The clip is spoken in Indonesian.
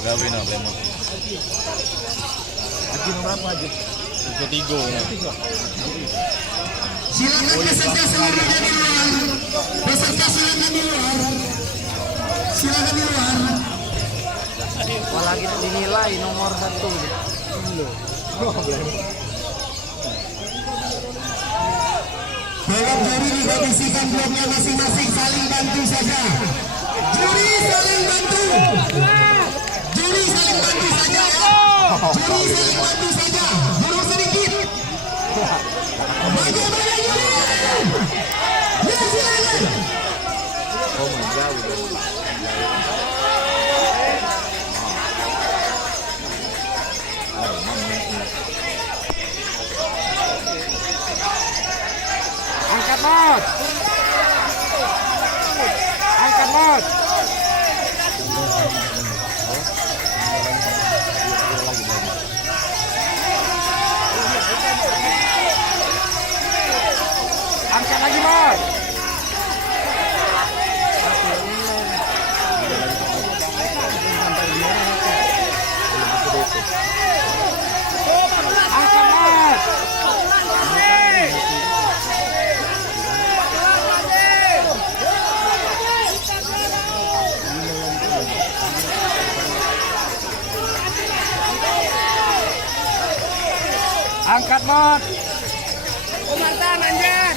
gawe na lemot. Haji nomor berapa Haji? Tiga. Silakan peserta seluruhnya di luar. Peserta silakan di luar. Silakan di luar. Apalagi dinilai nomor 1. Tolong juri dikondisikan bloknya masing-masing, saling bantu saja. Juri saling bantu. Juri saling bantu saja ya. Juri saling bantu saja. Burung sedikit. Bagaimana juri? Ya silakan. Oh my god. Angkat Mas. Angkat Mas. Angkat lagi Mas. Angkat Mas. Angkat Mas. Komandan anjir.